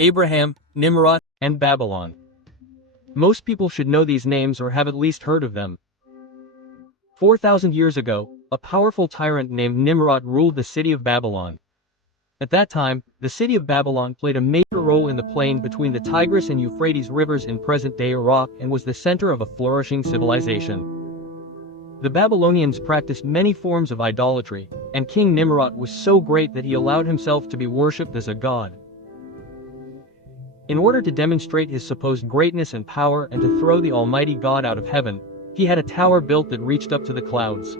Abraham, Nimrod, and Babylon. Most people should know these names or have at least heard of them. 4,000 years ago, a powerful tyrant named Nimrod ruled the city of Babylon. At that time, the city of Babylon played a major role in the plain between the Tigris and Euphrates rivers in present-day Iraq and was the center of a flourishing civilization. The Babylonians practiced many forms of idolatry, and King Nimrod was so great that he allowed himself to be worshipped as a god. In order to demonstrate his supposed greatness and power and to throw the Almighty God out of heaven, he had a tower built that reached up to the clouds.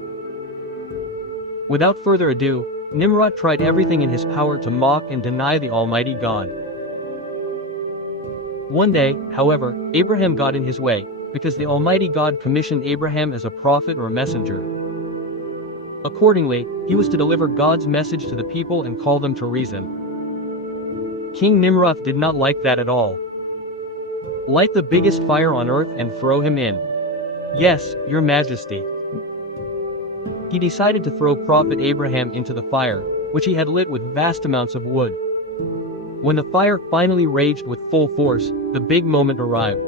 Without further ado, Nimrod tried everything in his power to mock and deny the Almighty God. One day, however, Abraham got in his way, because the Almighty God commissioned Abraham as a prophet or messenger. Accordingly, he was to deliver God's message to the people and call them to reason. King Nimrod did not like that at all. "Light the biggest fire on earth and throw him in." "Yes, your majesty." He decided to throw Prophet Abraham into the fire, which he had lit with vast amounts of wood. When the fire finally raged with full force, the big moment arrived.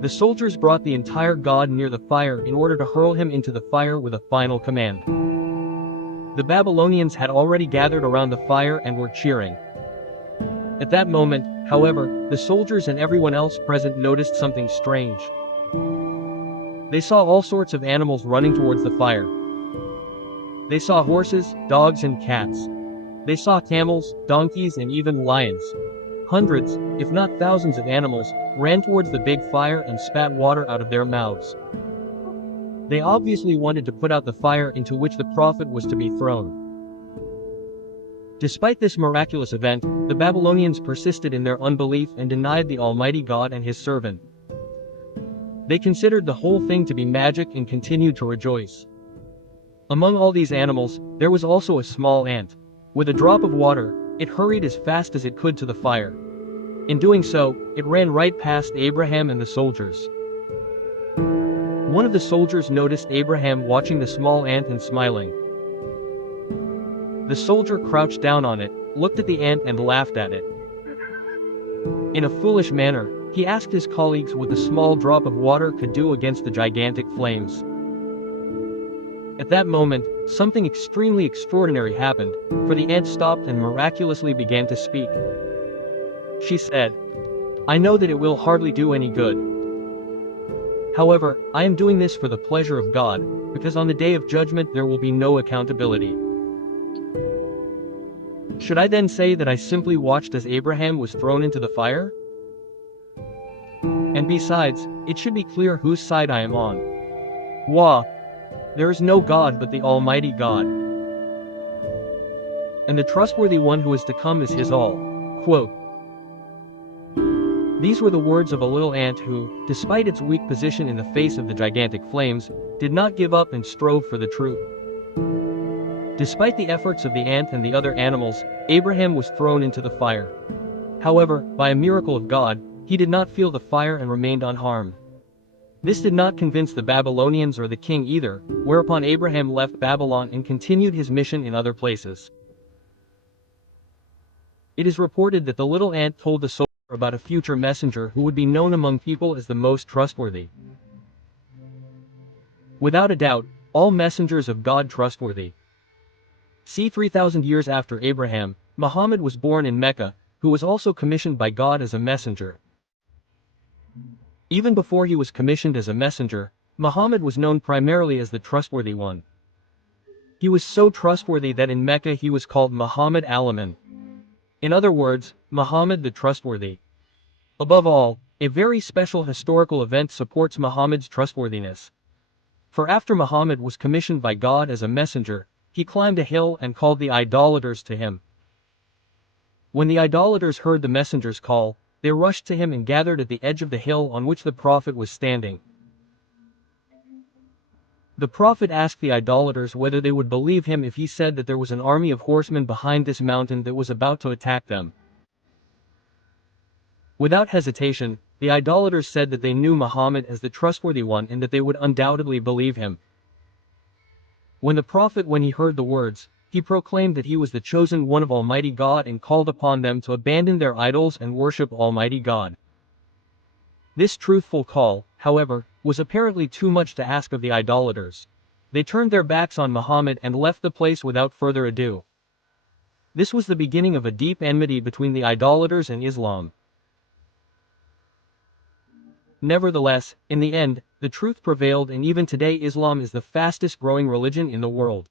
The soldiers brought the entire god near the fire in order to hurl him into the fire with a final command. The Babylonians had already gathered around the fire and were cheering. At that moment, however, the soldiers and everyone else present noticed something strange. They saw all sorts of animals running towards the fire. They saw horses, dogs and cats. They saw camels, donkeys and even lions. Hundreds, if not thousands of animals, ran towards the big fire and spat water out of their mouths. They obviously wanted to put out the fire into which the prophet was to be thrown. Despite this miraculous event, the Babylonians persisted in their unbelief and denied the Almighty God and his servant. They considered the whole thing to be magic and continued to rejoice. Among all these animals, there was also a small ant. With a drop of water, it hurried as fast as it could to the fire. In doing so, it ran right past Abraham and the soldiers. One of the soldiers noticed Abraham watching the small ant and smiling. The soldier crouched down on it, looked at the ant and laughed at it. In a foolish manner, he asked his colleagues what the small drop of water could do against the gigantic flames. At that moment, something extremely extraordinary happened, for the ant stopped and miraculously began to speak. She said, "I know that it will hardly do any good. However, I am doing this for the pleasure of God, because on the day of judgment there will be no accountability. Should I then say that I simply watched as Abraham was thrown into the fire? And besides, it should be clear whose side I am on. Wah! There is no God but the Almighty God. And the trustworthy one who is to come is his all." Quote. These were the words of a little ant who, despite its weak position in the face of the gigantic flames, did not give up and strove for the truth. Despite the efforts of the ant and the other animals, Abraham was thrown into the fire. However, by a miracle of God, he did not feel the fire and remained unharmed. This did not convince the Babylonians or the king either, whereupon Abraham left Babylon and continued his mission in other places. It is reported that the little ant told the soldier about a future messenger who would be known among people as the most trustworthy. Without a doubt, all messengers of God trustworthy. See 3,000 years after Abraham, Muhammad was born in Mecca, who was also commissioned by God as a messenger. Even before he was commissioned as a messenger, Muhammad was known primarily as the trustworthy one. He was so trustworthy that in Mecca he was called Muhammad al-Amin. In other words, Muhammad the trustworthy. Above all, a very special historical event supports Muhammad's trustworthiness. For after Muhammad was commissioned by God as a messenger, he climbed a hill and called the idolaters to him. When the idolaters heard the messenger's call, they rushed to him and gathered at the edge of the hill on which the prophet was standing. The prophet asked the idolaters whether they would believe him if he said that there was an army of horsemen behind this mountain that was about to attack them. Without hesitation, the idolaters said that they knew Muhammad as the trustworthy one and that they would undoubtedly believe him. When he heard the words, He proclaimed that he was the chosen one of Almighty God and called upon them to abandon their idols and worship Almighty God. This truthful call, however, was apparently too much to ask of the idolaters. They turned their backs on Muhammad and left the place without further ado. This was the beginning of a deep enmity between the idolaters and Islam. Nevertheless, in the end, the truth prevailed, and even today Islam is the fastest growing religion in the world.